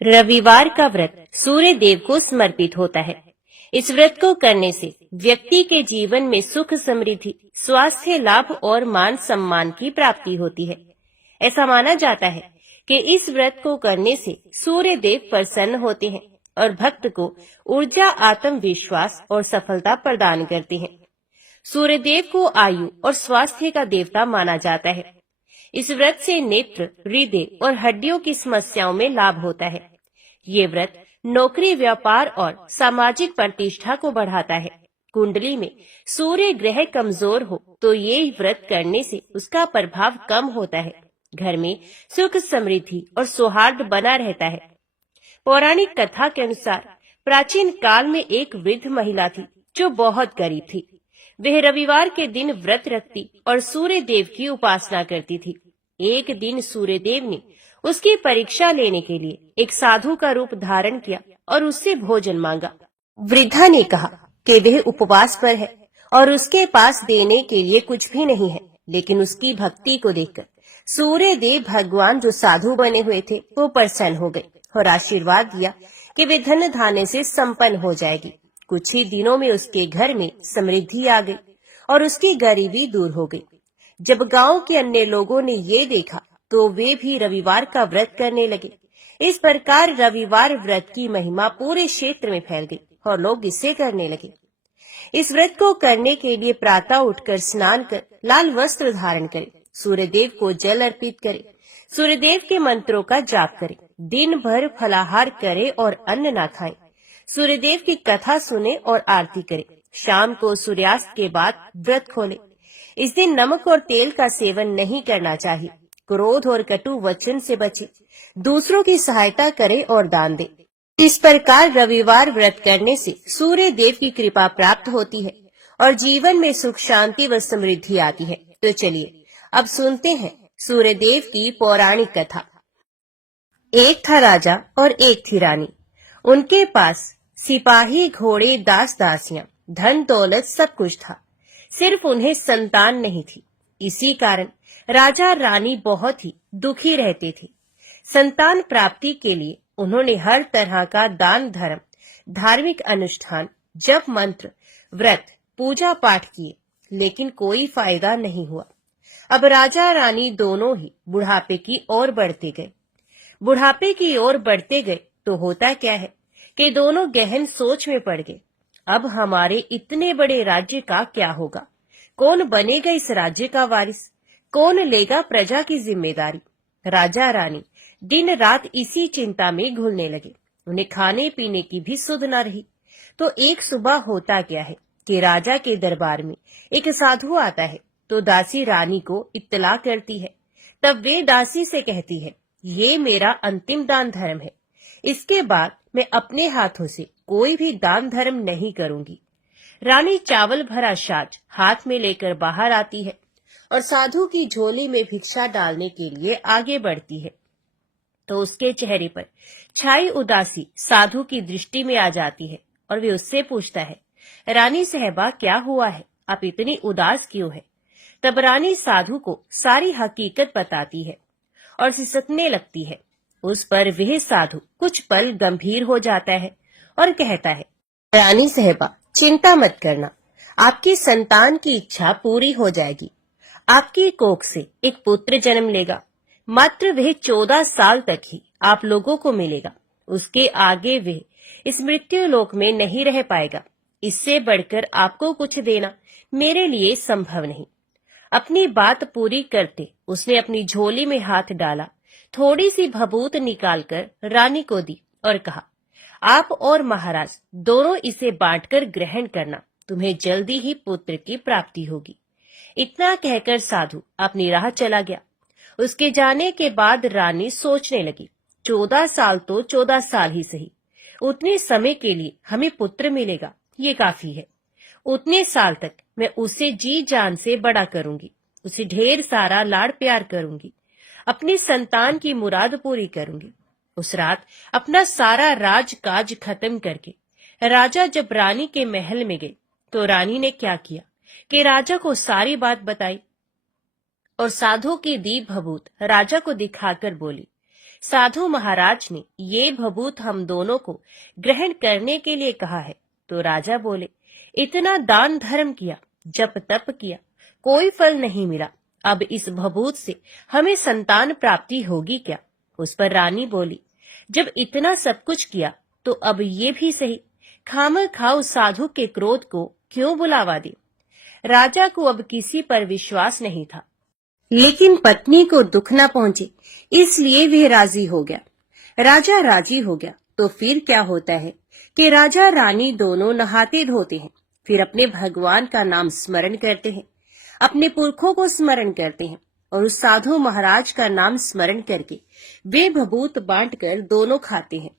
रविवार का व्रत सूर्य देव को समर्पित होता है। इस व्रत को करने से व्यक्ति के जीवन में सुख समृद्धि, स्वास्थ्य लाभ और मान सम्मान की प्राप्ति होती है। ऐसा माना जाता है कि इस व्रत को करने से सूर्य देव प्रसन्न होते हैं और भक्त को ऊर्जा, आत्मविश्वास और सफलता प्रदान करते हैं। सूर्य देव को आयु और स्वास्थ्य का देवता माना जाता है। इस व्रत से नेत्र, हृदय और हड्डियों की समस्याओं में लाभ होता है। ये व्रत नौकरी, व्यापार और सामाजिक प्रतिष्ठा को बढ़ाता है। कुंडली में सूर्य ग्रह कमजोर हो तो ये व्रत करने से उसका प्रभाव कम होता है। घर में सुख, समृद्धि और सौहार्द बना रहता है। पौराणिक कथा के अनुसार प्राचीन काल में एक वृद्ध महिला थी जो बहुत गरीब थी। वह रविवार के दिन व्रत रखती और सूर्य देव की उपासना करती थी। एक दिन सूर्य देव ने उसकी परीक्षा लेने के लिए एक साधु का रूप धारण किया और उससे भोजन मांगा। वृद्धा ने कहा कि वह उपवास पर है और उसके पास देने के लिए कुछ भी नहीं है, लेकिन उसकी भक्ति को देखकर सूर्य देव भगवान जो साधु बने हुए थे वो प्रसन्न हो गए और आशीर्वाद दिया कि वे धन धान्य से संपन्न हो जाएगी। कुछ ही दिनों में उसके घर में समृद्धि आ गई और उसकी गरीबी दूर हो गई। जब गांव के अन्य लोगों ने ये देखा तो वे भी रविवार का व्रत करने लगे। इस प्रकार रविवार व्रत की महिमा पूरे क्षेत्र में फैल गई और लोग इसे करने लगे। इस व्रत को करने के लिए प्रातः उठकर स्नान कर लाल वस्त्र धारण करें, सूर्य देव को जल अर्पित करें, सूर्य देव के मंत्रों का जाप करें, दिन भर फलाहार करें और अन्न न खाएं, सूर्य देव की कथा सुने और आरती करें। शाम को सूर्यास्त के बाद व्रत खोलें। इस दिन नमक और तेल का सेवन नहीं करना चाहिए। क्रोध और कटु वचन से बचें, दूसरों की सहायता करें और दान दें। इस प्रकार रविवार व्रत करने से सूर्य देव की कृपा प्राप्त होती है और जीवन में सुख, शांति व समृद्धि आती है। तो चलिए अब सुनते हैं सूर्य देव की पौराणिक कथा। एक था राजा और एक थी रानी। उनके पास सिपाही, घोड़े, दास दासियां, धन दौलत सब कुछ था, सिर्फ उन्हें संतान नहीं थी। इसी कारण राजा रानी बहुत ही दुखी रहते थे। संतान प्राप्ति के लिए उन्होंने हर तरह का दान धर्म, धार्मिक अनुष्ठान, जप मंत्र, व्रत, पूजा पाठ किए, लेकिन कोई फायदा नहीं हुआ। अब राजा रानी दोनों ही बुढ़ापे की ओर बढ़ते गए। बुढ़ापे की ओर बढ़ते गए तो होता क्या है कि दोनों गहन सोच में पड़ गए। अब हमारे इतने बड़े राज्य का क्या होगा? कौन बनेगा इस राज्य का वारिस? कौन लेगा प्रजा की जिम्मेदारी? राजा रानी दिन रात इसी चिंता में घुलने लगे। उन्हें खाने पीने की भी सुध न रही। तो एक सुबह होता क्या है कि राजा के दरबार में एक साधु आता है। तो दासी रानी को इत्तला करती है। तब वे दासी से कहती है, ये मेरा अंतिम दान धर्म है, इसके बाद मैं अपने हाथों से कोई भी दान धर्म नहीं करूंगी। रानी चावल भरा साज हाथ में लेकर बाहर आती है और साधु की झोली में भिक्षा डालने के लिए आगे बढ़ती है। तो उसके चेहरे पर छाई उदासी साधु की दृष्टि में आ जाती है और वे उससे पूछता है, रानी साहबा क्या हुआ है, आप इतनी उदास क्यों है? तब रानी साधु को सारी हकीकत बताती है और सिसकने लगती है। उस पर वह साधु कुछ पल गंभीर हो जाता है और कहता है, रानी साहबा चिंता मत करना, आपकी संतान की इच्छा पूरी हो जाएगी। आपकी कोख से एक पुत्र जन्म लेगा। मात्र वह 14 साल तक ही आप लोगों को मिलेगा। उसके आगे वह इस मृत्यु लोक में नहीं रह पाएगा। इससे बढ़कर आपको कुछ देना मेरे लिए संभव नहीं। अपनी बात पूरी करते उसने अपनी झोली में हाथ डाला, थोड़ी सी भभूत निकालकर रानी को दी और कहा, आप और महाराज दोनों इसे बांटकर ग्रहण करना, तुम्हें जल्दी ही पुत्र की प्राप्ति होगी। इतना कहकर साधु अपनी राह चला गया। उसके जाने के बाद रानी सोचने लगी, 14 साल तो 14 साल ही सही, उतने समय के लिए हमें पुत्र मिलेगा, ये काफी है। उतने साल तक मैं उसे जी जान से बड़ा करूंगी, उसे ढेर सारा लाड़ प्यार करूंगी, अपनी संतान की मुराद पूरी करूंगी। उस रात अपना सारा राजकाज खत्म करके राजा जब रानी के महल में गए तो रानी ने क्या किया कि राजा को सारी बात बताई और साधु की दी भभूत राजा को दिखाकर बोली, साधु महाराज ने ये भभूत हम दोनों को ग्रहण करने के लिए कहा है। तो राजा बोले, इतना दान धर्म किया, जप तप किया, कोई फल नहीं मिला, अब इस भभूत से हमें संतान प्राप्ति होगी क्या? उस पर रानी बोली, जब इतना सब कुछ किया तो अब ये भी सही, खामखा उस साधु के क्रोध को क्यों बुलावा दे। राजा को अब किसी पर विश्वास नहीं था, लेकिन पत्नी को दुख न पहुंचे इसलिए वह राजी हो गया। राजा राजी हो गया तो फिर क्या होता है कि राजा रानी दोनों नहाते धोते हैं, फिर अपने भगवान का नाम स्मरण करते हैं, अपने पुरखों को स्मरण करते हैं और उस साधु महाराज का नाम स्मरण करके वे भभूत बांटकर दोनों खाते हैं।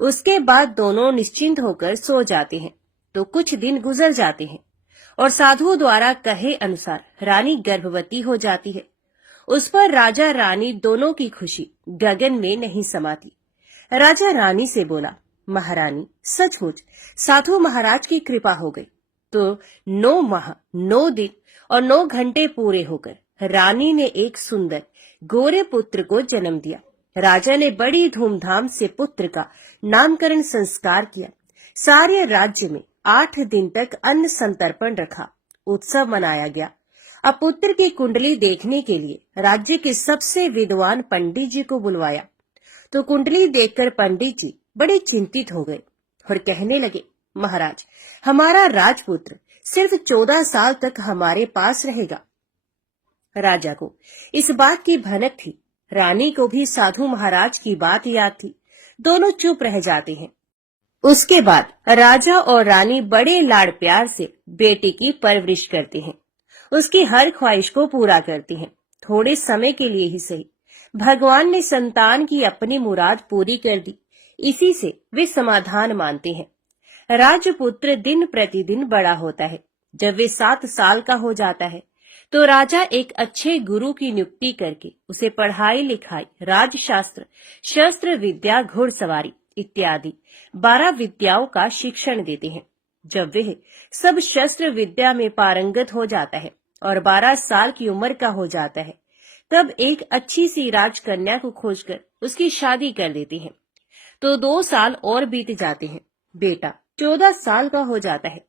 उसके बाद दोनों निश्चिंत होकर सो जाते हैं। तो कुछ दिन गुजर जाते हैं और साधु द्वारा कहे अनुसार रानी गर्भवती हो जाती है। उस पर राजा रानी दोनों की खुशी गगन में नहीं समाती। राजा रानी से बोला, महारानी सचमुच साधु महाराज की कृपा हो गई। तो 9 माह 9 दिन और 9 घंटे पूरे होकर रानी ने एक सुंदर गोरे पुत्र को जन्म दिया। राजा ने बड़ी धूमधाम से पुत्र का नामकरण संस्कार किया। सारे राज्य में 8 दिन तक अन्न संतर्पण रखा, उत्सव मनाया गया। अब पुत्र की कुंडली देखने के लिए राज्य के सबसे विद्वान पंडित जी को बुलवाया। तो कुंडली देखकर पंडित जी बड़े चिंतित हो गए और कहने लगे, महाराज हमारा राजपुत्र सिर्फ 14 साल तक हमारे पास रहेगा। राजा को इस बात की भनक थी, रानी को भी साधु महाराज की बात याद थी। दोनों चुप रह जाते हैं। उसके बाद राजा और रानी बड़े लाड़ प्यार से बेटे की परवरिश करते हैं, उसकी हर ख्वाहिश को पूरा करते हैं। थोड़े समय के लिए ही सही, भगवान ने संतान की अपनी मुराद पूरी कर दी, इसी से वे समाधान मानते हैं। राजपुत्र दिन प्रतिदिन बड़ा होता है। जब वे 7 साल का हो जाता है तो राजा एक अच्छे गुरु की नियुक्ति करके उसे पढ़ाई लिखाई, राजशास्त्र, शस्त्र विद्या, घुड़सवारी इत्यादि 12 विद्याओं का शिक्षण देते हैं। जब वह सब शस्त्र विद्या में पारंगत हो जाता है और 12 साल की उम्र का हो जाता है, तब एक अच्छी सी राजकन्या को खोजकर उसकी शादी कर देते हैं। तो 2 साल और बीत जाते हैं। बेटा 14 साल का हो जाता है।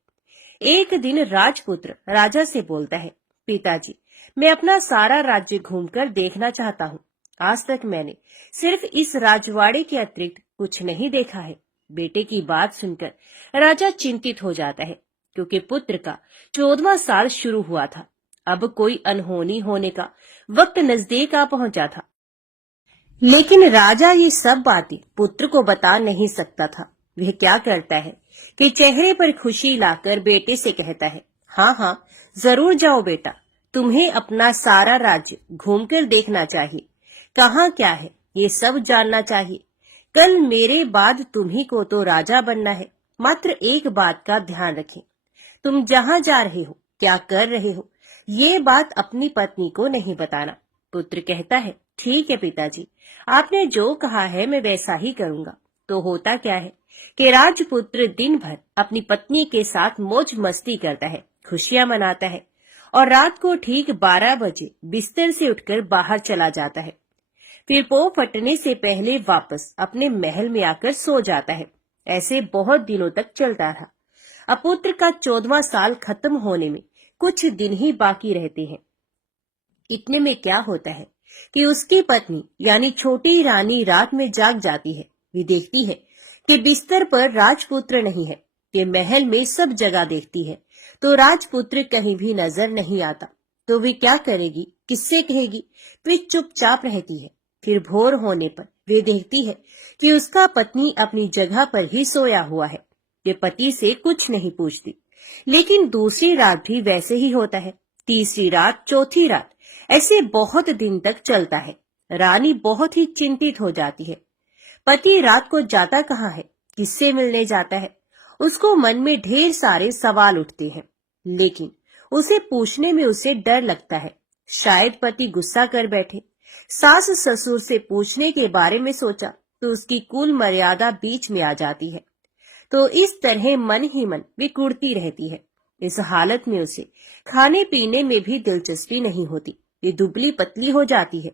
एक दिन राजपुत्र राजा से बोलता है, पिताजी मैं अपना सारा राज्य घूमकर देखना चाहता हूँ। आज तक मैंने सिर्फ इस राजवाड़े के अतिरिक्त कुछ नहीं देखा है। बेटे की बात सुनकर राजा चिंतित हो जाता है, क्योंकि पुत्र का 14वां साल शुरू हुआ था। अब कोई अनहोनी होने का वक्त नजदीक आ पहुंचा था। लेकिन राजा ये सब बातें पुत्र को बता नहीं सकता था। वह क्या करता है कि चेहरे पर खुशी लाकर बेटे से कहता है, हाँ हाँ जरूर जाओ बेटा, तुम्हें अपना सारा राज्य घूमकर देखना चाहिए। कहाँ क्या है ये सब जानना चाहिए। कल मेरे बाद तुम्ही को तो राजा बनना है। मात्र एक बात का ध्यान रखें, तुम जहाँ जा रहे हो, क्या कर रहे हो, ये बात अपनी पत्नी को नहीं बताना। पुत्र कहता है, ठीक है पिताजी, आपने जो कहा है मैं वैसा ही करूंगा। तो होता क्या है कि राजपुत्र दिन भर अपनी पत्नी के साथ मौज मस्ती करता है, खुशियां मनाता है और रात को ठीक 12 बजे बिस्तर से उठकर बाहर चला जाता है। फिर पो फटने से पहले वापस अपने महल में आकर सो जाता है। ऐसे बहुत दिनों तक चलता रहा। अब पुत्र का 14वां साल खत्म होने में कुछ दिन ही बाकी रहते हैं। इतने में क्या होता है कि उसकी पत्नी यानी छोटी रानी रात में जाग जाती है। वे देखती है कि बिस्तर पर राजपुत्र नहीं है। ये महल में सब जगह देखती है तो राजपुत्र कहीं भी नजर नहीं आता। तो वे क्या करेगी, किससे कहेगी? वे चुपचाप रहती है। फिर भोर होने पर वे देखती है कि उसका पत्नी अपनी जगह पर ही सोया हुआ है। वे पति से कुछ नहीं पूछती। लेकिन दूसरी रात भी वैसे ही होता है, तीसरी रात, चौथी रात, ऐसे बहुत दिन तक चलता है। रानी बहुत ही चिंतित हो जाती है। पति रात को जाता कहाँ है, किससे मिलने जाता है? उसको मन में ढेर सारे सवाल उठते हैं, लेकिन उसे पूछने में उसे डर लगता है। शायद पति गुस्सा कर बैठे। सास ससुर से पूछने के बारे में सोचा तो उसकी कुल मर्यादा बीच में आ जाती है। तो इस तरह मन ही मन वे कुड़ती रहती है। इस हालत में उसे खाने पीने में भी दिलचस्पी नहीं होती। वे दुबली पतली हो जाती है।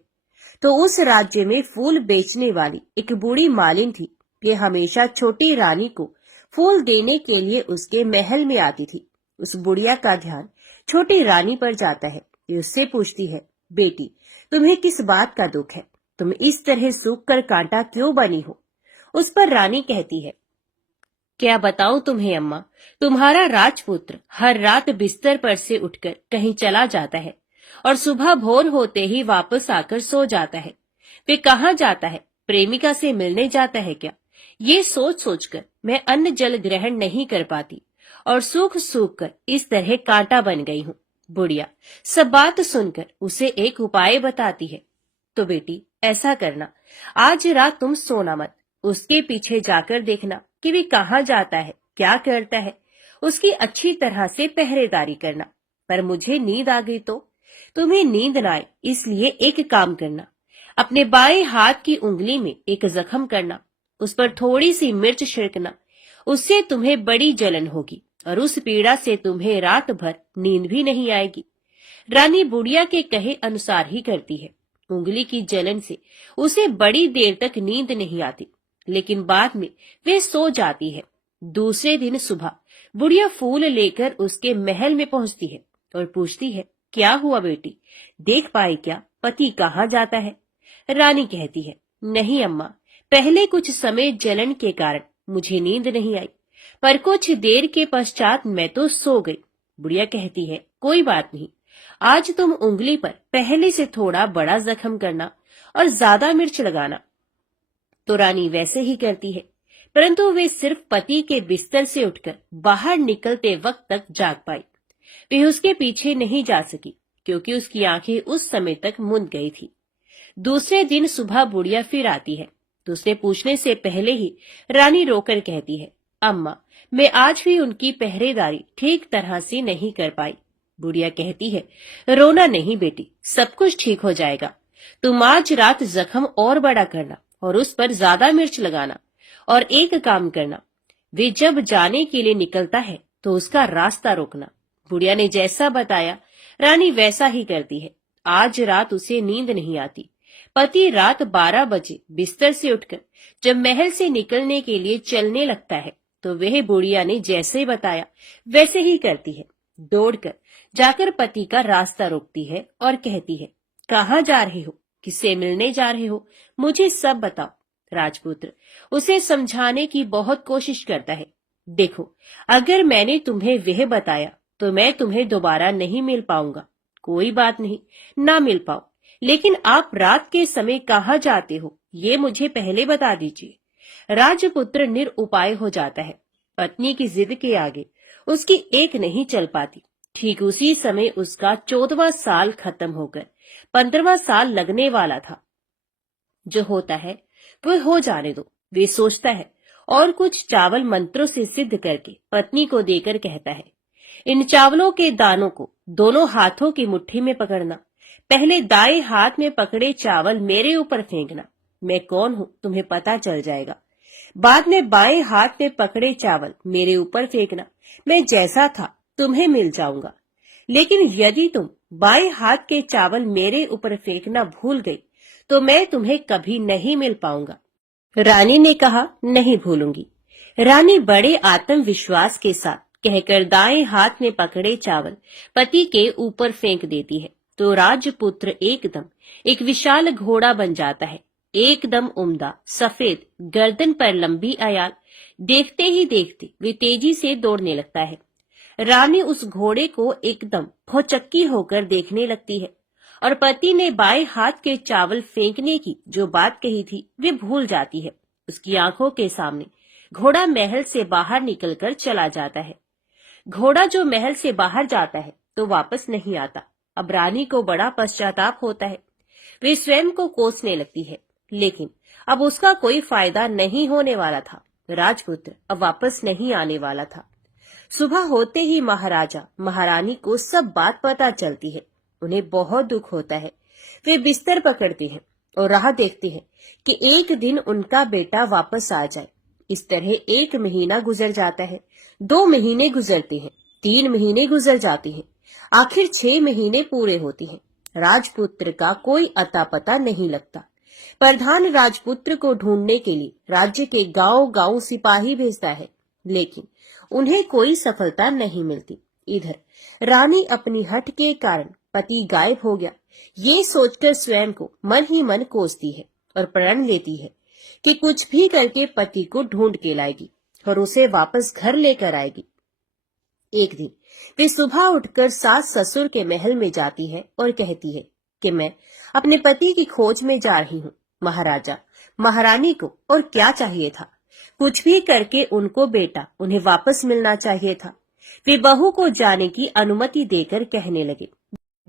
तो उस राज्य में फूल बेचने वाली एक बूढ़ी मालिन थी। ये हमेशा छोटी रानी को फूल देने के लिए उसके महल में आती थी। उस बुढ़िया का ध्यान छोटी रानी पर जाता है। ये उससे पूछती है, बेटी, तुम्हें किस बात का दुख है? तुम इस तरह सूख कर कांटा क्यों बनी हो? उस पर रानी कहती है, क्या बताऊं तुम्हें अम्मा, तुम्हारा राजपुत्र हर रात बिस्तर पर से उठकर कहीं चला जाता है और सुबह भोर होते ही वापस आकर सो जाता है। वे कहाँ जाता है? प्रेमिका से मिलने जाता है क्या? ये सोच सोचकर मैं अन्न जल ग्रहण नहीं कर पाती और सूख सूख कर इस तरह कांटा बन गई हूँ। बुढ़िया सब बात सुनकर उसे एक उपाय बताती है। तो बेटी ऐसा करना, आज रात तुम सोना मत, उसके पीछे जाकर देखना कि वे कहाँ जाता है, क्या करता है। उसकी अच्छी तरह से पहरेदारी करना। पर मुझे नींद आ गई तो? तुम्हें नींद ना आए इसलिए एक काम करना, अपने बाएं हाथ की उंगली में एक जख्म करना, उस पर थोड़ी सी मिर्च छिड़कना। उससे तुम्हें बड़ी जलन होगी और उस पीड़ा से तुम्हें रात भर नींद भी नहीं आएगी। रानी बुढ़िया के कहे अनुसार ही करती है। उंगली की जलन से उसे बड़ी देर तक नींद नहीं आती, लेकिन बाद में वे सो जाती है। दूसरे दिन सुबह बुढ़िया फूल लेकर उसके महल में पहुंचती है और पूछती है, क्या हुआ बेटी, देख पाई क्या पति कहाँ जाता है? रानी कहती है, नहीं अम्मा, पहले कुछ समय जलन के कारण मुझे नींद नहीं आई, पर कुछ देर के पश्चात मैं तो सो गई। बुढ़िया कहती है, कोई बात नहीं, आज तुम उंगली पर पहले से थोड़ा बड़ा जख्म करना और ज्यादा मिर्च लगाना। तो रानी वैसे ही करती है, परंतु वे सिर्फ पति के बिस्तर से उठकर बाहर निकलते वक्त तक जाग पाई। वे उसके पीछे नहीं जा सकी क्योंकि उसकी आंखें उस समय तक मुंद गई थी। दूसरे दिन सुबह बुढ़िया फिर आती है तो उसने पूछने से पहले ही रानी रोकर कहती है, अम्मा, मैं आज भी उनकी पहरेदारी ठीक तरह से नहीं कर पाई। बुढ़िया कहती है, रोना नहीं बेटी, सब कुछ ठीक हो जाएगा। तुम आज रात जख्म और बड़ा करना और उस पर ज्यादा मिर्च लगाना, और एक काम करना, वे जब जाने के लिए निकलता है तो उसका रास्ता रोकना। बुढ़िया ने जैसा बताया रानी वैसा ही करती है। आज रात उसे नींद नहीं आती। पति रात 12 बजे बिस्तर से उठकर जब महल से निकलने के लिए चलने लगता है तो वह बुढ़िया ने जैसे बताया वैसे ही करती है। दौड़कर जाकर पति का रास्ता रोकती है और कहती है, कहाँ जा रहे हो, किससे मिलने जा रहे हो, मुझे सब बताओ। राजपुत्र उसे समझाने की बहुत कोशिश करता है। देखो, अगर मैंने तुम्हें वह बताया तो मैं तुम्हें दोबारा नहीं मिल पाऊंगा। कोई बात नहीं, ना मिल पाओ, लेकिन आप रात के समय कहाँ जाते हो ये मुझे पहले बता दीजिए। राजपुत्र निरुपाय हो जाता है। पत्नी की जिद के आगे उसकी एक नहीं चल पाती। ठीक उसी समय उसका 14वां साल खत्म होकर 15वां साल लगने वाला था। जो होता है वो हो जाने दो, वे सोचता है, और कुछ चावल मंत्रों से सिद्ध करके पत्नी को देकर कहता है, इन चावलों के दानों को दोनों हाथों की मुट्ठी में पकड़ना। पहले दाएं हाथ में पकड़े चावल मेरे ऊपर फेंकना, मैं कौन हूँ तुम्हें पता चल जाएगा। बाद में बाएं हाथ में पकड़े चावल मेरे ऊपर फेंकना, मैं जैसा था तुम्हें मिल जाऊंगा। लेकिन यदि तुम बाएं हाथ के चावल मेरे ऊपर फेंकना भूल गई तो मैं तुम्हें कभी नहीं मिल पाऊंगा। रानी ने कहा, नहीं भूलूंगी। रानी बड़े आत्मविश्वास के साथ कहकर दाएं हाथ में पकड़े चावल पति के ऊपर फेंक देती है तो राजपुत्र एकदम एक विशाल घोड़ा बन जाता है। एकदम उम्दा, सफेद, गर्दन पर लंबी अयाल। देखते ही देखते वे तेजी से दौड़ने लगता है। रानी उस घोड़े को एकदम भौचक्की होकर देखने लगती है और पति ने बाएं हाथ के चावल फेंकने की जो बात कही थी वे भूल जाती है। उसकी आंखों के सामने घोड़ा महल से बाहर निकलकर चला जाता है। घोड़ा जो महल से बाहर जाता है तो वापस नहीं आता। अब रानी को बड़ा पश्चाताप होता है। वे स्वयं को कोसने लगती है, लेकिन अब उसका कोई फायदा नहीं होने वाला था। राजपुत्र अब वापस नहीं आने वाला था। सुबह होते ही महाराजा महारानी को सब बात पता चलती है। उन्हें बहुत दुख होता है। वे बिस्तर पकड़ते हैं और राह देखते हैं कि एक दिन उनका बेटा वापस आ जाए। इस तरह 1 महीना गुजर जाता है, 2 महीने गुजरते हैं, 3 महीने गुजर जाते हैं, आखिर 6 महीने पूरे होते हैं। राजपुत्र का कोई अता पता नहीं लगता। प्रधान राजपुत्र को ढूंढने के लिए राज्य के गांव-गांव सिपाही भेजता है, लेकिन उन्हें कोई सफलता नहीं मिलती। इधर रानी अपनी हठ के कारण पति गायब हो गया, ये सोचकर स्वयं को मन ही मन कोसती है और प्रण लेती है कि कुछ भी करके पति को ढूंढ के लाएगी और उसे वापस घर लेकर आएगी। एक दिन वे सुबह उठकर सास ससुर के महल में जाती है और कहती है कि मैं अपने पति की खोज में जा रही हूँ। महाराजा महारानी को और क्या चाहिए था, कुछ भी करके उनको बेटा उन्हें वापस मिलना चाहिए था। वे बहू को जाने की अनुमति देकर कहने लगे,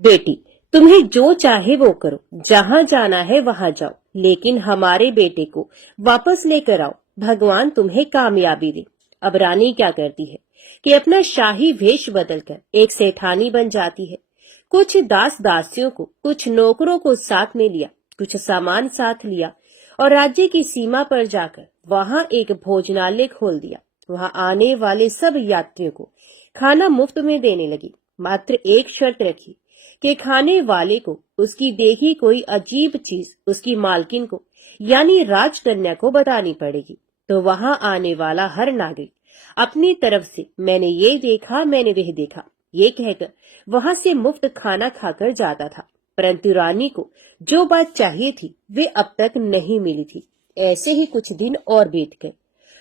बेटी तुम्हें जो चाहे वो करो, जहाँ जाना है वहाँ जाओ, लेकिन हमारे बेटे को वापस लेकर आओ, भगवान तुम्हें कामयाबी दे। अब रानी क्या करती है कि अपना शाही वेश बदलकर एक सेठानी बन जाती है। कुछ दास दासियों को, कुछ नौकरों को साथ में लिया, कुछ सामान साथ लिया और राज्य की सीमा पर जाकर वहां एक भोजनालय खोल दिया। वहां आने वाले सब यात्रियों को खाना मुफ्त में देने लगी। मात्र एक शर्त रखी कि खाने वाले को उसकी देखी कोई अजीब चीज उसकी मालकिन को यानी राजकन्या को बतानी पड़ेगी। तो वहां आने वाला हर नागरिक अपनी तरफ से मैंने ये देखा, मैंने वह देखा, ये कहकर वहां से मुफ्त खाना खाकर जाता था। परंतु रानी को जो बात चाहिए थी वे अब तक नहीं मिली थी। ऐसे ही कुछ दिन और बीत गए।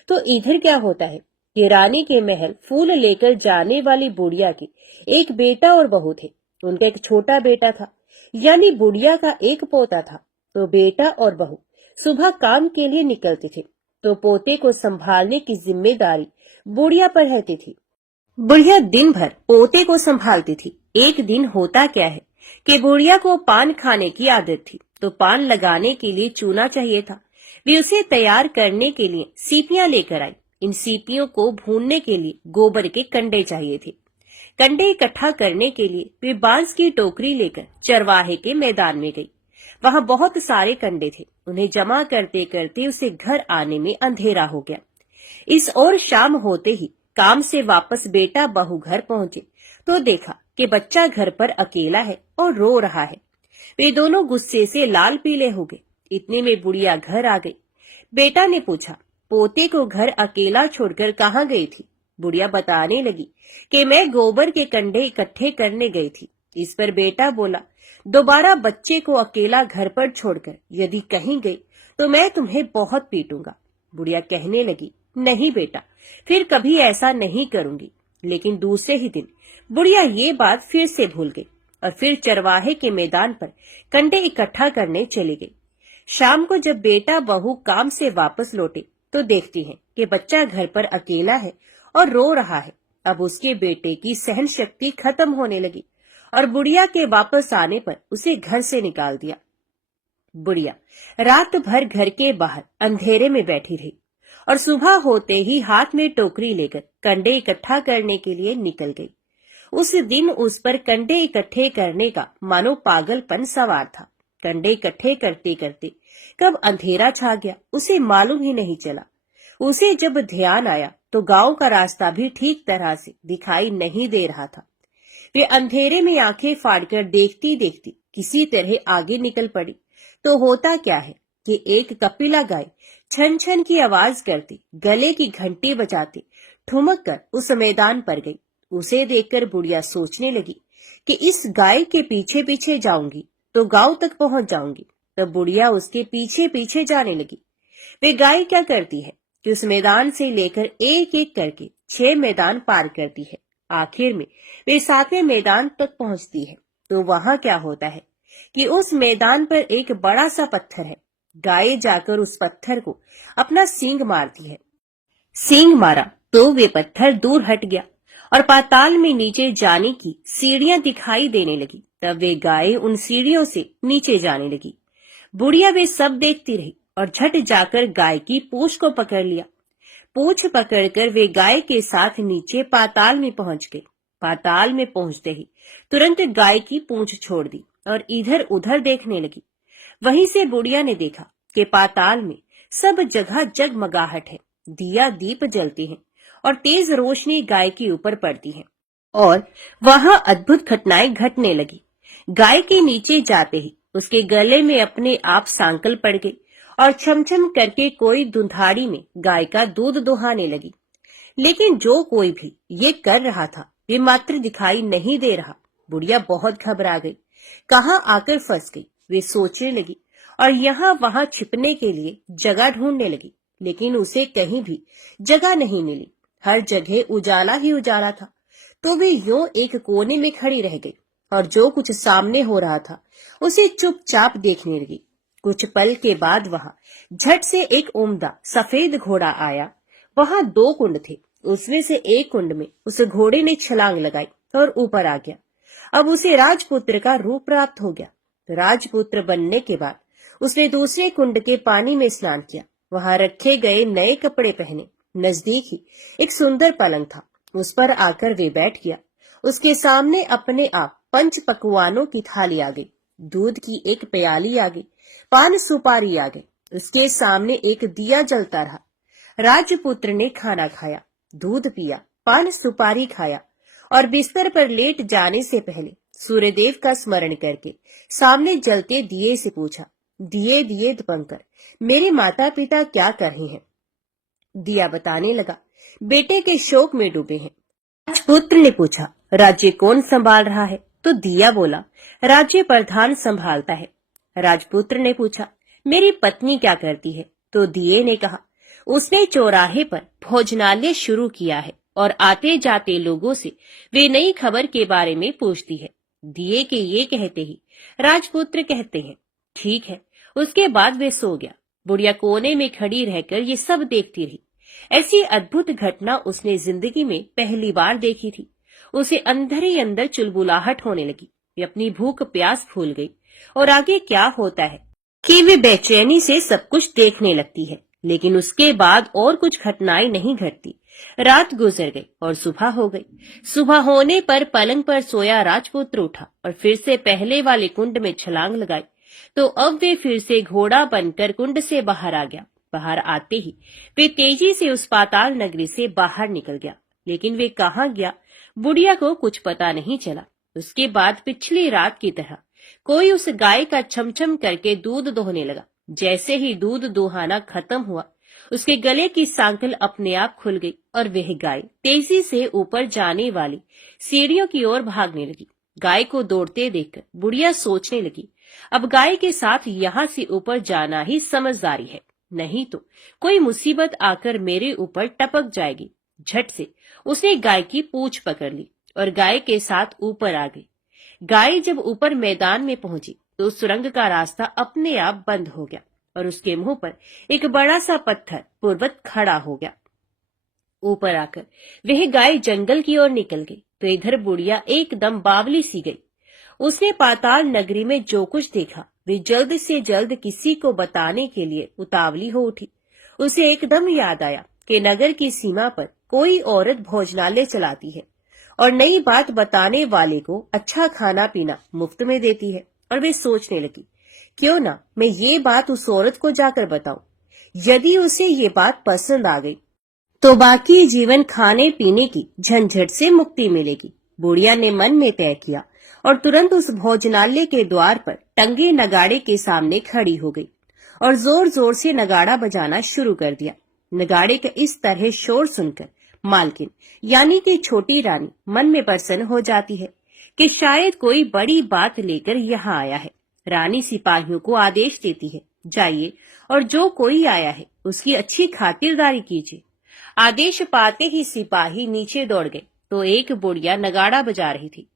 तो इधर क्या होता है कि रानी के महल फूल लेकर जाने वाली बुढ़िया के एक बेटा और बहू थे। उनका एक छोटा बेटा था, यानी बुढ़िया का एक पोता था। तो बेटा और बहू सुबह काम के लिए निकलते थे, तो पोते को संभालने की जिम्मेदारी बुढ़िया पर रहती थी। बुढ़िया दिन भर पोते को संभालती थी। एक दिन होता क्या है कि बुढ़िया को पान खाने की आदत थी, तो पान लगाने के लिए चूना चाहिए था। वे उसे तैयार करने के लिए सीपियां लेकर आई। इन सीपियों को भूनने के लिए गोबर के कंडे चाहिए थे। कंडे इकट्ठा करने के लिए वे बांस की टोकरी लेकर चरवाहे के मैदान में गई। वहां बहुत सारे कंडे थे। उन्हें जमा करते करते उसे घर आने में अंधेरा हो गया। इस ओर शाम होते ही काम से वापस बेटा बहू घर पहुंचे तो देखा कि बच्चा घर पर अकेला है और रो रहा है। वे दोनों गुस्से से लाल पीले हो गए। इतने में बुढ़िया घर आ गई। बेटा ने पूछा, पोते को घर अकेला छोड़कर कहाँ गई थी? बुढ़िया बताने लगी कि मैं गोबर के कंडे इकट्ठे करने गई थी। इस पर बेटा बोला, दोबारा बच्चे को अकेला घर पर छोड़कर यदि कहीं गई तो मैं तुम्हें बहुत पीटूंगा। बुढ़िया कहने लगी, नहीं बेटा, फिर कभी ऐसा नहीं करूंगी। लेकिन दूसरे ही दिन बुढ़िया ये बात फिर से भूल गई और फिर चरवाहे के मैदान पर कंडे इकट्ठा करने चली गई। शाम को जब बेटा बहू काम से वापस लौटे तो देखती हैं कि बच्चा घर पर अकेला है और रो रहा है। अब उसके बेटे की सहन शक्ति खत्म होने लगी और बुढ़िया के वापस आने पर उसे घर से निकाल दिया। बुढ़िया रात भर घर के बाहर अंधेरे में बैठी रही और सुबह होते ही हाथ में टोकरी लेकर कंडे इकट्ठा करने के लिए निकल गई। उस दिन उस पर कंडे इकट्ठे करने का मानो पागलपन सवार था। कंडे इकट्ठे करते करते कब अंधेरा छा गया उसे मालूम ही नहीं चला। उसे जब ध्यान आया तो गांव का रास्ता भी ठीक तरह से दिखाई नहीं दे रहा था। वे अंधेरे में आंखें फाड़कर देखती देखती किसी तरह आगे निकल पड़ी। तो होता क्या है कि एक कपिला गाय छन छन की आवाज करती, गले की घंटी बजाती ठुमक कर उस मैदान पर गई। उसे देखकर बुढ़िया सोचने लगी कि इस गाय के पीछे पीछे जाऊंगी तो गांव तक पहुंच जाऊंगी। तब बुढ़िया उसके पीछे पीछे जाने लगी। वे गाय क्या करती है कि उस मैदान से लेकर एक एक करके 6 मैदान पार करती है। आखिर में वे 7वें मैदान तक पहुंचती है। तो वहां क्या होता है कि उस मैदान पर एक बड़ा सा पत्थर है। गाय जाकर उस पत्थर को अपना सींग मारती है। सींग मारा तो वे पत्थर दूर हट गया और पाताल में नीचे जाने की सीढ़ियां दिखाई देने लगी। तब वे गाय उन सीढ़ियों से नीचे जाने लगी। बुढ़िया वे सब देखती रही और झट जाकर गाय की पूंछ को पकड़ लिया। पूंछ पकड़कर वे गाय के साथ नीचे पाताल में पहुंच गए। पाताल में पहुंचते ही तुरंत गाय की पूंछ छोड़ दी और इधर उधर देखने लगी। वहीं से बुढ़िया ने देखा कि पाताल में सब जगह जगमगाहट है, दिया दीप जलते हैं और तेज रोशनी गाय के ऊपर पड़ती है और वहां अद्भुत घटनाएं घटने लगी। गाय के नीचे जाते ही उसके गले में अपने आप सांकल पड़ गई और छमछम करके कोई दुधारी में गाय का दूध दुहाने लगी। लेकिन जो कोई भी ये कर रहा था वे मात्र दिखाई नहीं दे रहा। बुढ़िया बहुत घबरा गई, कहाँ आकर फंस गई वे सोचने लगी और यहाँ वहां छिपने के लिए जगह ढूंढने लगी। लेकिन उसे कहीं भी जगह नहीं मिली, हर जगह उजाला ही उजाला था। तो वे यूं एक कोने में खड़ी रह गई और जो कुछ सामने हो रहा था उसे चुपचाप देखने लगी। कुछ पल के बाद वहां झट से एक उम्दा सफेद घोड़ा आया। वहां 2 कुंड थे, उसमें से एक कुंड में उस घोड़े ने छलांग लगाई और ऊपर आ गया। अब उसे राजपुत्र का रूप प्राप्त हो गया। राजपुत्र बनने के बाद उसने दूसरे कुंड के पानी में स्नान किया। वहां रखे गए नए कपड़े पहने। नजदीक ही एक सुंदर पलंग था, उस पर आकर वे बैठ गया। उसके सामने अपने आप 5 पकवानों की थाली आ गई, दूध की एक प्याली आ गई, पान सुपारी आ गई। उसके सामने एक दिया जलता रहा। राजपुत्र ने खाना खाया, दूध पिया, पान सुपारी खाया और बिस्तर पर लेट जाने से पहले सूर्यदेव का स्मरण करके सामने जलते दिए से पूछा, दिए दिए दीपंकर, मेरे माता पिता क्या कर रहे हैं? दिया बताने लगा, बेटे के शोक में डूबे हैं। राजपुत्र ने पूछा, राज्य कौन संभाल रहा है? तो दिया बोला, राज्य प्रधान संभालता है। राजपुत्र ने पूछा, मेरी पत्नी क्या करती है? तो दिए ने कहा, उसने चौराहे पर भोजनालय शुरू किया है और आते जाते लोगों से वे नई खबर के बारे में पूछती है। दिए के ये कहते ही राजपुत्र कहते हैं, ठीक है। उसके बाद वे सो गया। बुढ़िया कोने में खड़ी रहकर ये सब देखती रही। ऐसी अद्भुत घटना उसने जिंदगी में पहली बार देखी थी। उसे अंदर ही अंदर चुलबुलाहट होने लगी। वे अपनी भूख प्यास भूल गई और आगे क्या होता है कि वे बेचैनी से सब कुछ देखने लगती है। लेकिन उसके बाद और कुछ घटनाएं नहीं घटती। रात गुजर गई और सुबह हो गई। सुबह होने पर पलंग पर सोया राजपुत्र उठा और फिर से पहले वाले कुंड में छलांग लगाई। तो अब वे फिर से घोड़ा बनकर कुंड से बाहर आ गया। बाहर आते ही वे तेजी से उस पाताल नगरी से बाहर निकल गया। लेकिन वे कहाँ गया, बुढ़िया को कुछ पता नहीं चला। उसके बाद पिछली रात की तरह कोई उस गाय का छमछम करके दूध दोहने लगा। जैसे ही दूध दोहाना खत्म हुआ, उसके गले की सांकल अपने आप खुल गई और वह गाय तेजी से ऊपर जाने वाली सीढ़ियों की ओर भागने लगी। गाय को दौड़ते देखकर बुढ़िया सोचने लगी, अब गाय के साथ यहाँ से ऊपर जाना ही समझदारी है, नहीं तो कोई मुसीबत आकर मेरे ऊपर टपक जाएगी। झट से उसने गाय की पूंछ पकड़ ली और गाय के साथ ऊपर आ गई। गाय जब ऊपर मैदान में पहुंची तो सुरंग का रास्ता अपने आप बंद हो गया और उसके मुंह पर एक बड़ा सा पत्थर पूर्वत खड़ा हो गया। ऊपर आकर वह गाय जंगल की ओर निकल गई तो इधर बुढ़िया एकदम बावली सी गई। उसने पाताल नगरी में जो कुछ देखा वे जल्द से जल्द किसी को बताने के लिए उतावली हो उठी। उसे एकदम याद आया कि नगर की सीमा पर कोई औरत भोजनालय चलाती है और नई बात बताने वाले को अच्छा खाना पीना मुफ्त में देती है। और वे सोचने लगी, क्यों ना मैं ये बात उस औरत को जाकर बताऊं। यदि उसे ये बात पसंद आ गई तो बाकी जीवन खाने पीने की झंझट से मुक्ति मिलेगी। बुढ़िया ने मन में तय किया और तुरंत उस भोजनालय के द्वार पर टंगे नगाड़े के सामने खड़ी हो गई और जोर जोर से नगाड़ा बजाना शुरू कर दिया। नगाड़े का इस तरह शोर सुनकर मालकिन यानी कि छोटी रानी मन में प्रसन्न हो जाती है कि शायद कोई बड़ी बात लेकर यहाँ आया है। रानी सिपाहियों को आदेश देती है, जाइए और जो कोई आया है उसकी अच्छी खातिरदारी कीजिए। आदेश पाते ही सिपाही नीचे दौड़ गए तो एक बुढ़िया नगाड़ा बजा रही थी।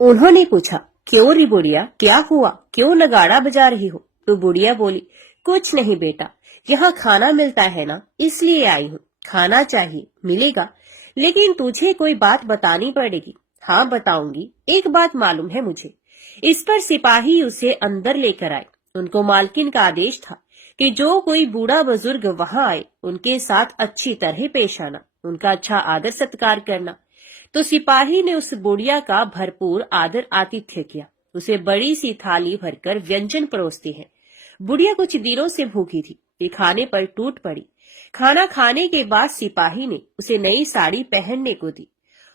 उन्होंने पूछा, क्यों री बुढ़िया, क्या हुआ, क्यों नगाड़ा बजा रही हो? तो बुढ़िया बोली, कुछ नहीं बेटा, यहाँ खाना मिलता है ना, इसलिए आई हूँ। खाना चाहिए, मिलेगा, लेकिन तुझे कोई बात बतानी पड़ेगी। हाँ बताऊंगी, एक बात मालूम है मुझे। इस पर सिपाही उसे अंदर लेकर आए। उनको मालकिन का आदेश था कि जो कोई बूढ़ा बुजुर्ग वहां आए उनके साथ अच्छी तरह पेश आना, उनका अच्छा आदर सत्कार करना। तो सिपाही ने उस बुढ़िया का भरपूर आदर आतिथ्य किया। उसे बड़ी सी थाली भरकर व्यंजन परोसते हैं। बुढ़िया कुछ दिनों से भूखी थी, ये खाने पर टूट पड़ी। खाना खाने के बाद सिपाही ने उसे नई साड़ी पहनने को दी।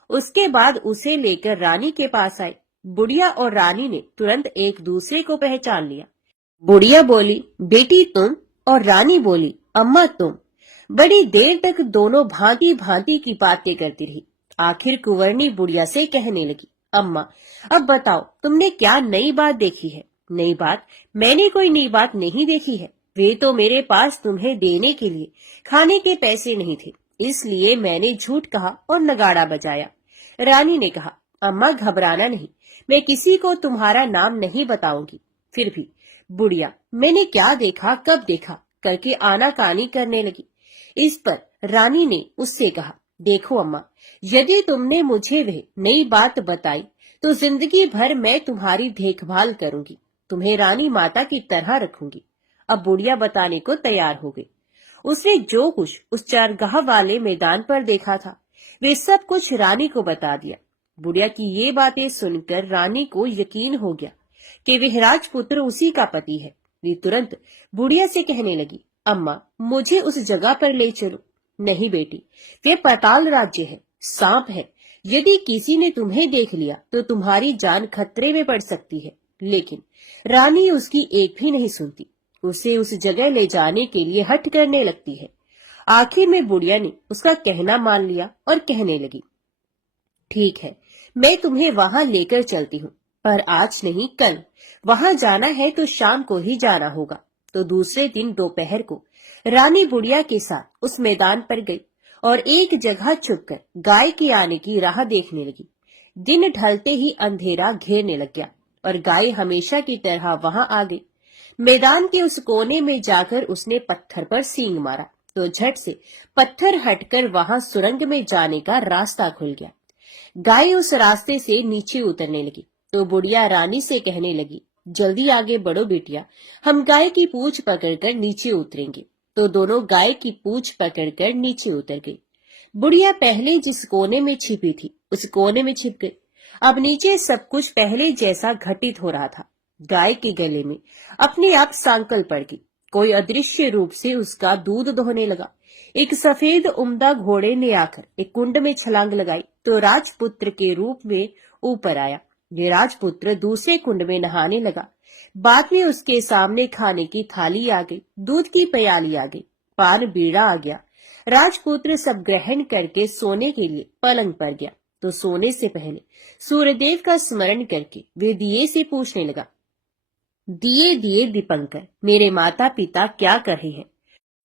उसके बाद उसे लेकर रानी के पास आए। बुढ़िया और रानी ने तुरंत एक दूसरे को पहचान लिया। बुढ़िया बोली, बेटी तुम, और रानी बोली, अम्मा तुम। बड़ी देर तक दोनों भांति भांति की बातें करती रही। आखिर कुंवरनी बुढ़िया से कहने लगी, अम्मा अब बताओ तुमने क्या नई बात देखी है? नई बात? मैंने कोई नई बात नहीं देखी है। वे तो मेरे पास तुम्हें देने के लिए खाने के पैसे नहीं थे, इसलिए मैंने झूठ कहा और नगाड़ा बजाया। रानी ने कहा, अम्मा घबराना नहीं, मैं किसी को तुम्हारा नाम नहीं बताऊंगी। फिर भी बुढ़िया मैंने क्या देखा, कब देखा करके आनाकानी करने लगी। इस पर रानी ने उससे कहा, देखो अम्मा, यदि तुमने मुझे वह नई बात बताई तो जिंदगी भर मैं तुम्हारी देखभाल करूंगी, तुम्हें रानी माता की तरह रखूंगी। अब बुढ़िया बताने को तैयार हो गई। उसने जो कुछ उस चारगाह वाले मैदान पर देखा था वे सब कुछ रानी को बता दिया। बुढ़िया की ये बातें सुनकर रानी को यकीन हो गया कि वह राजपुत्र उसी का पति है। वे तुरंत बुढ़िया से कहने लगी, अम्मा मुझे उस जगह पर ले चलो। नहीं बेटी, वे पाताल राज्य है, सांप है। यदि किसी ने तुम्हें देख लिया तो तुम्हारी जान खतरे में पड़ सकती है। लेकिन रानी उसकी एक भी नहीं सुनती, उसे उस जगह ले जाने के लिए हठ करने लगती है। आखिर में बुढ़िया ने उसका कहना मान लिया और कहने लगी, ठीक है, मैं तुम्हें वहां लेकर चलती हूँ, पर आज नहीं कल। वहां जाना है तो शाम को ही जाना होगा। तो दूसरे दिन दोपहर को रानी बुढ़िया के साथ उस मैदान पर गई और एक जगह छुपकर गाय के आने की राह देखने लगी। दिन ढलते ही अंधेरा घेरने लग गया और गाय हमेशा की तरह वहां आ गई। मैदान के उस कोने में जाकर उसने पत्थर पर सींग मारा तो झट से पत्थर हटकर वहां सुरंग में जाने का रास्ता खुल गया। गाय उस रास्ते से नीचे उतरने लगी तो बुढ़िया रानी से कहने लगी, जल्दी आगे बढ़ो बिटिया, हम गाय की पूंछ पकड़कर नीचे उतरेंगे। तो दोनों गाय की पूंछ पकड़कर नीचे उतर गई। बुढ़िया पहले जिस कोने में छिपी थी उस कोने में छिप गई। अब नीचे सब कुछ पहले जैसा घटित हो रहा था। गाय के गले में अपने आप सांकल पड़ गई। कोई अदृश्य रूप से उसका दूध दोहने लगा। एक सफेद उम्दा घोड़े ने आकर एक कुंड में छलांग लगाई तो राजपुत्र के रूप में ऊपर आया। ये राजपुत्र दूसरे कुंड में नहाने लगा। बाद में उसके सामने खाने की थाली आ गई, दूध की प्याली आ गई, पान बीड़ा आ गया। राजपुत्र सब ग्रहण करके सोने के लिए पलंग पर गया तो सोने से पहले सूर्यदेव का स्मरण करके वे दिए से पूछने लगा, दिए दिए दीपंकर, मेरे माता पिता क्या कर रहे हैं?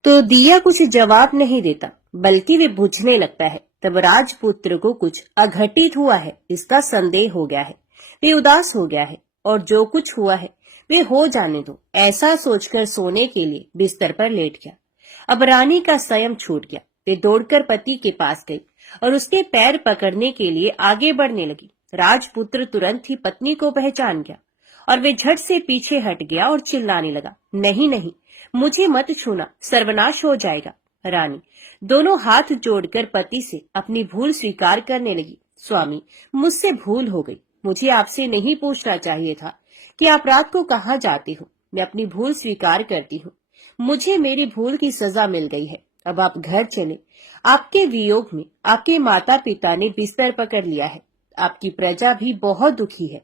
तो दिया कुछ जवाब नहीं देता बल्कि वे बुझने लगता है। तब राजपुत्र को कुछ अघटित हुआ है इसका संदेह हो गया है। वे उदास हो गया है और जो कुछ हुआ है वे हो जाने दो, ऐसा सोचकर सोने के लिए बिस्तर पर लेट गया। अब रानी का संयम छूट गया। वे दौड़कर पति के पास गई और उसके पैर पकड़ने के लिए आगे बढ़ने लगी। राजपुत्र तुरंत ही पत्नी को पहचान गया और वे झट से पीछे हट गया और चिल्लाने लगा, नहीं नहीं, मुझे मत छूना, सर्वनाश हो जाएगा। रानी दोनों हाथ जोड़कर पति से अपनी भूल स्वीकार करने लगी, स्वामी मुझसे भूल हो गई, मुझे आपसे नहीं पूछना चाहिए था कि आप रात को कहाँ जाते हो। मैं अपनी भूल स्वीकार करती हूँ, मुझे मेरी भूल की सजा मिल गई है। अब आप घर चले। आपके वियोग में आपके माता पिता ने बिस्तर पकड़ लिया है, आपकी प्रजा भी बहुत दुखी है।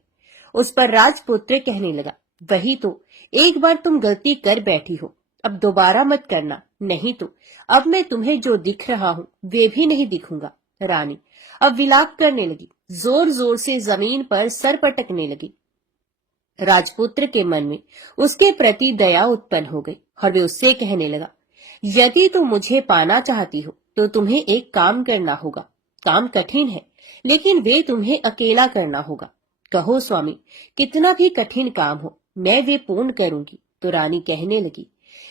उस पर राजपुत्र कहने लगा, वही तो, एक बार तुम गलती कर बैठी हो, अब दोबारा मत करना, नहीं तो अब मैं तुम्हें जो दिख रहा हूँ वे भी नहीं दिखूंगा। रानी अब विलाप करने लगी, जोर जोर से जमीन पर सर पटकने लगी। राजपुत्र के मन में उसके प्रति दया उत्पन्न हो गई और वे उससे कहने लगा, यदि तुम मुझे पाना चाहती हो तो तुम्हें एक काम करना होगा। काम कठिन है लेकिन वे तुम्हें अकेला करना होगा। कहो स्वामी, कितना भी कठिन काम हो मैं वे पूर्ण करूंगी। तो रानी कहने लगी।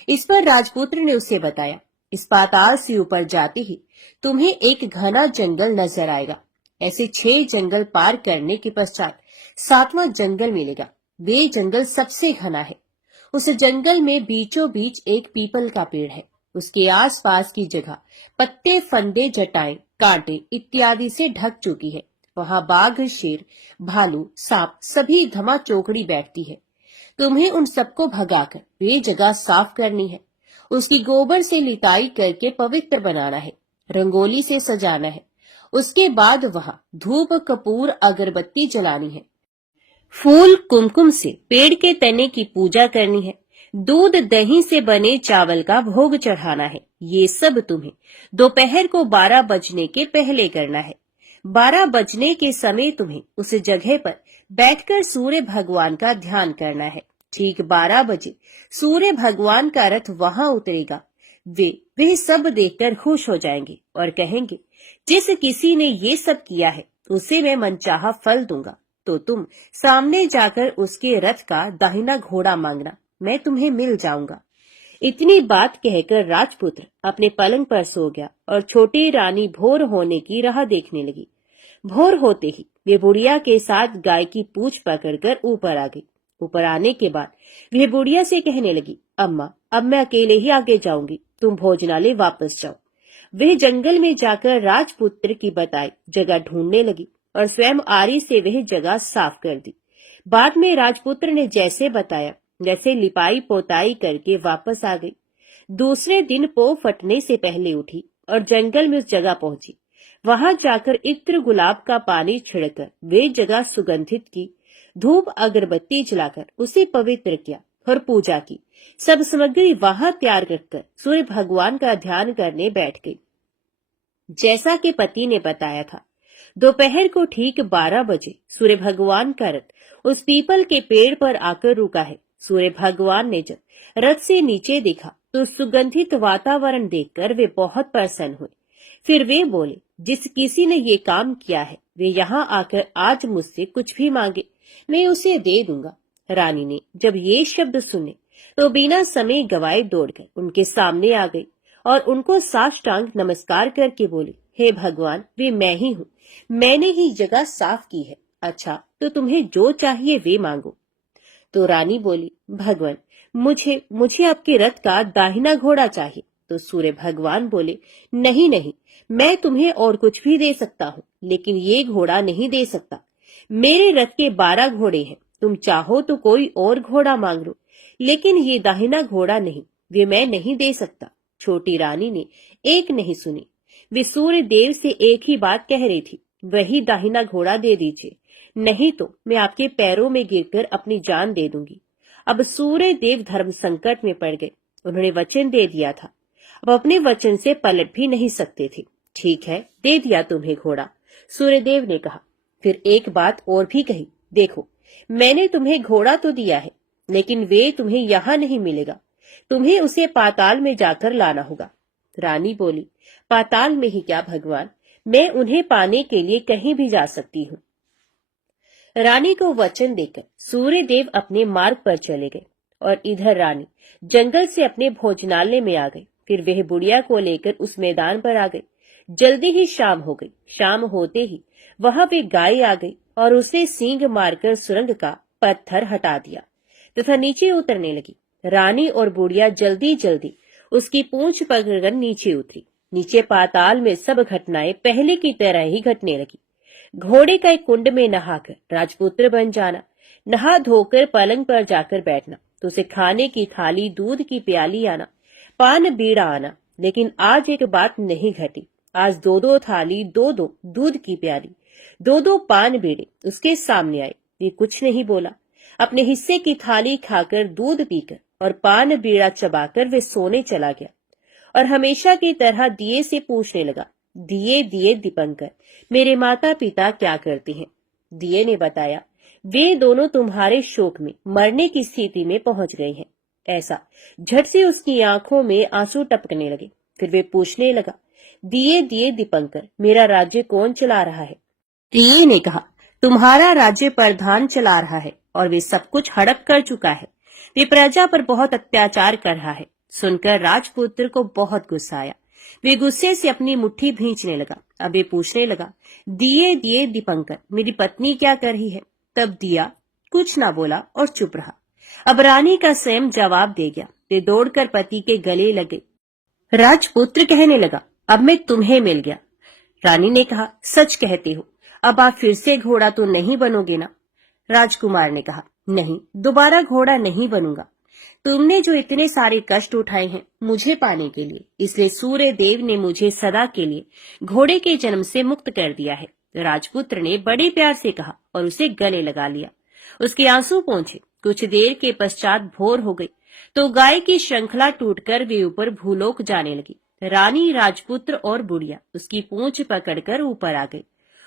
इस पर राजपुत्र ने उसे बताया, इस पाताल से ऊपर जाते ही तुम्हें एक घना जंगल नजर आएगा। ऐसे 6 जंगल पार करने के पश्चात 7वां जंगल मिलेगा। वे जंगल सबसे घना है। उस जंगल में बीचों बीच एक पीपल का पेड़ है। उसके आसपास की जगह पत्ते, फंदे, जटाएं, कांटे इत्यादि से ढक चुकी है। वहां बाघ, शेर, भालू, सांप सभी धमा चौकड़ी बैठती है। तुम्हें उन सबको भगाकर वे जगह साफ करनी है। उसकी गोबर से लिताई करके पवित्र बनाना है, रंगोली से सजाना है। उसके बाद वहां धूप, कपूर, अगरबत्ती जलानी है। फूल कुमकुम से पेड़ के तने की पूजा करनी है, दूध दही से बने चावल का भोग चढ़ाना है। ये सब तुम्हें दोपहर को 12 बजने के पहले करना है। 12 बजने के समय तुम्हें उस जगह पर बैठकर सूर्य भगवान का ध्यान करना है। ठीक 12 बजे सूर्य भगवान का रथ वहां उतरेगा। वे सब देखकर खुश हो जाएंगे और कहेंगे, जिस किसी ने ये सब किया है उसे मैं मनचाहा फल दूंगा। तो तुम सामने जाकर उसके रथ का दाहिना घोड़ा मांगना, मैं तुम्हें मिल जाऊंगा। इतनी बात कहकर राजपुत्र अपने पलंग पर सो गया और छोटी रानी भोर होने की राह देखने लगी। भोर होते ही वे बुढ़िया के साथ गाय की पूंछ पकड़कर ऊपर आ गई। ऊपर आने के बाद वे बुढ़िया से कहने लगी, अम्मा, अब मैं अकेले ही आगे जाऊंगी, तुम भोजनालय वापस जाओ। वह जंगल में जाकर राजपुत्र की बताई जगह ढूंढने लगी और स्वयं आरी से वह जगह साफ कर दी। बाद में राजपुत्र ने जैसे बताया वैसे लिपाई पोताई करके वापस आ गई। दूसरे दिन पो फटने से पहले उठी और जंगल में उस जगह पहुंची। वहां जाकर इत्र गुलाब का पानी छिड़कर वे जगह सुगंधित की, धूप अगरबत्ती जलाकर उसे पवित्र किया और पूजा की। सब सामग्री वहां तैयार रखकर सूर्य भगवान का ध्यान करने बैठ गई। जैसा कि पति ने बताया था, दोपहर को ठीक 12 बजे सूर्य भगवान का रथ उस पीपल के पेड़ पर आकर रुका है। सूर्य भगवान ने जब रथ से नीचे देखा तो सुगंधित वातावरण देखकर वे बहुत प्रसन्न हुए। फिर वे बोले, जिस किसी ने ये काम किया है वे यहाँ आकर आज मुझसे कुछ भी मांगे, मैं उसे दे दूंगा। रानी ने जब ये शब्द सुने तो बिना समय गवाए दौड़कर उनके सामने आ गई और उनको साष्टांग नमस्कार करके बोली, हे भगवान, वे मैं ही हूँ, मैंने ही जगह साफ की है। अच्छा, तो तुम्हें जो चाहिए वे मांगो। तो रानी बोली, भगवान, मुझे आपके रथ का दाहिना घोड़ा चाहिए। तो सूर्य भगवान बोले, नहीं नहीं, मैं तुम्हें और कुछ भी दे सकता हूँ, लेकिन ये घोड़ा नहीं दे सकता। मेरे रथ के 12 घोड़े हैं, तुम चाहो तो कोई और घोड़ा मांग लो, लेकिन ये दाहिना घोड़ा नहीं, वे मैं नहीं दे सकता। छोटी रानी ने एक नहीं सुनी। वे सूर्य देव से एक ही बात कह रही थी, वही दाहिना घोड़ा दे दीजिए, नहीं तो मैं आपके पैरों में गिरकर अपनी जान दे दूंगी। अब सूर्य देव धर्म संकट में पड़ गए। उन्होंने वचन दे दिया था, अब अपने वचन से पलट भी नहीं सकते थे। ठीक है, दे दिया तुम्हें घोड़ा, सूर्यदेव ने कहा। फिर एक बात और भी कही, देखो, मैंने तुम्हें घोड़ा तो दिया है, लेकिन वे तुम्हें यहाँ नहीं मिलेगा, तुम्हें उसे पाताल में जाकर लाना होगा। रानी बोली, पाताल में ही क्या भगवान, मैं उन्हें पाने के लिए कहीं भी जा सकती हूँ। रानी को वचन देकर सूर्यदेव अपने मार्ग पर चले गए और इधर रानी जंगल से अपने भोजनालय में आ गई। फिर वह बुढ़िया को लेकर उस मैदान पर आ गई। जल्दी ही शाम हो गई। शाम होते ही वहां वे गाय आ गई और उसे सींग मारकर सुरंग का पत्थर हटा दिया तथा नीचे उतरने लगी। रानी और बुढ़िया जल्दी जल्दी उसकी पूंछ पकड़कर नीचे उतरी। नीचे पाताल में सब घटनाएं पहले की तरह ही घटने लगी। घोड़े का एक कुंड में नहाकर राजपुत्र बन जाना, नहा धोकर पलंग पर जाकर बैठना, तो उसे खाने की थाली, दूध की प्याली आना, पान बीड़ा आना। लेकिन आज एक बात नहीं घटी। आज 2-2 थाली, 2-2 दूध की प्याली, 2-2 पान बीड़े उसके सामने आए। ये कुछ नहीं बोला। अपने हिस्से की थाली खाकर, दूध पीकर और पान बीड़ा चबाकर वे सोने चला गया और हमेशा की तरह दिए से पूछने लगा, दिए दिए दीपंकर, मेरे माता पिता क्या करते हैं? दिए ने बताया, वे दोनों तुम्हारे शोक में मरने की स्थिति में पहुंच गए हैं। ऐसा झट से उसकी आंखों में आंसू टपकने लगे। फिर वे पूछने लगा, दिए दिए दीपंकर, मेरा राज्य कौन चला रहा है? दिए ने कहा, तुम्हारा राज्य प्रधान चला रहा है और वे सब कुछ हड़प कर चुका है। वे प्रजा पर बहुत अत्याचार कर रहा है। सुनकर राजपुत्र को बहुत गुस्सा आया। वे गुस्से से अपनी मुट्ठी भींचने लगा। अब वे पूछने लगा, दिए दिए दीपंकर, मेरी पत्नी क्या कर रही है? तब दिया कुछ ना बोला और चुप रहा। अब रानी का स्वयं जवाब दे गया। वे दौड़कर पति के गले लगे। राजपुत्र कहने लगा, अब मैं तुम्हें मिल गया। रानी ने कहा, सच कहते हो, अब आप फिर से घोड़ा तो नहीं बनोगे ना? राजकुमार ने कहा, नहीं, दोबारा घोड़ा नहीं बनूंगा। तुमने जो इतने सारे कष्ट उठाए हैं मुझे पाने के लिए, इसलिए सूर्य देव ने मुझे सदा के लिए घोड़े के जन्म से मुक्त कर दिया है। राजपुत्र ने बड़े प्यार से कहा और उसे गले लगा लिया। उसके आंसू पहुंचे। कुछ देर के पश्चात भोर हो गई तो गाय की श्रृंखला टूटकर वे ऊपर भूलोक जाने लगी। रानी, राजपुत्र और बुढ़िया उसकी पूंछ पकड़कर ऊपर आ गई।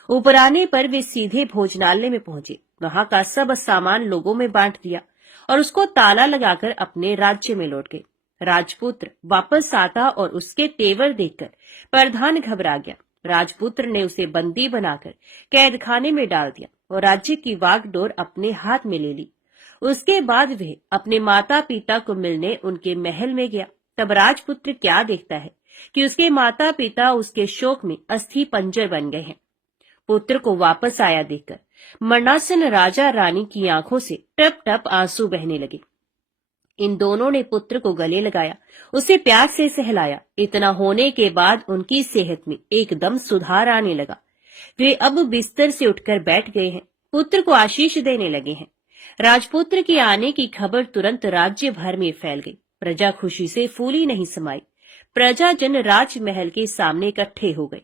ऊपर आने पर वे सीधे भोजनालय में पहुंचे। वहां का सब सामान लोगों में बांट दिया और उसको ताला लगाकर अपने राज्य में लौट गए। राजपुत्र वापस आता और उसके तेवर देखकर प्रधान घबरा गया। राजपुत्र ने उसे बंदी बनाकर कैदखाने में डाल दिया और राज्य की वागडोर अपने हाथ में ले ली। उसके बाद वह अपने माता पिता को मिलने उनके महल में गया। तब राजपुत्र क्या देखता है कि उसके माता पिता उसके शोक में अस्थि पंजर बन गए हैं। पुत्र को वापस आया देखकर मरणासन राजा रानी की आंखों से टप टप आंसू बहने लगे। इन दोनों ने पुत्र को गले लगाया, उसे प्यार से सहलाया। इतना होने के बाद उनकी सेहत में एकदम सुधार आने लगा। वे अब बिस्तर से उठकर बैठ गए हैं, पुत्र को आशीष देने लगे हैं। राजपुत्र के आने की खबर तुरंत राज्य भर में फैल गई। प्रजा खुशी से फूली नहीं समाई। प्रजाजन राजमहल के सामने इकट्ठे हो गए।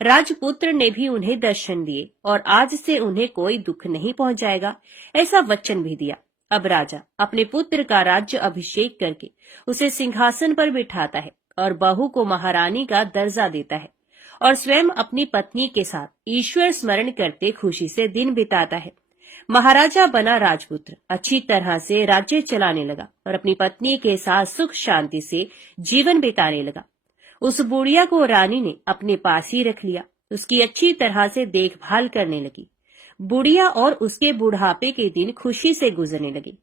राजपुत्र ने भी उन्हें दर्शन दिए और आज से उन्हें कोई दुख नहीं पहुंचाएगा, ऐसा वचन भी दिया। अब राजा अपने पुत्र का राज्य अभिषेक करके उसे सिंहासन पर बिठाता है और बहू को महारानी का दर्जा देता है और स्वयं अपनी पत्नी के साथ ईश्वर स्मरण करते खुशी से दिन बिताता है। महाराजा बना राजपुत्र अच्छी तरह से राज्य चलाने लगा और अपनी पत्नी के साथ सुख शांति से जीवन बिताने लगा। उस बुढ़िया को रानी ने अपने पास ही रख लिया, उसकी अच्छी तरह से देखभाल करने लगी। बुढ़िया और उसके बुढ़ापे के दिन खुशी से गुजरने लगे।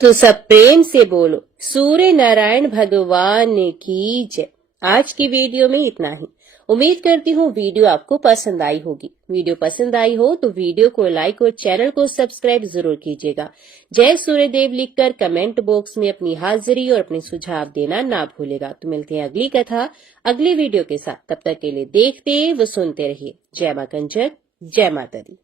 तो सब प्रेम से बोलो सूर्य नारायण भगवान की जय। आज की वीडियो में इतना ही। उम्मीद करती हूँ वीडियो आपको पसंद आई होगी। वीडियो पसंद आई हो तो वीडियो को लाइक और चैनल को सब्सक्राइब जरूर कीजिएगा। जय सूर्यदेव लिखकर कमेंट बॉक्स में अपनी हाजिरी और अपने सुझाव देना ना भूलेगा। तो मिलते हैं अगली कथा अगली वीडियो के साथ। तब तक के लिए देखते व सुनते रहिए। जय मां कंचक, जय माता दी।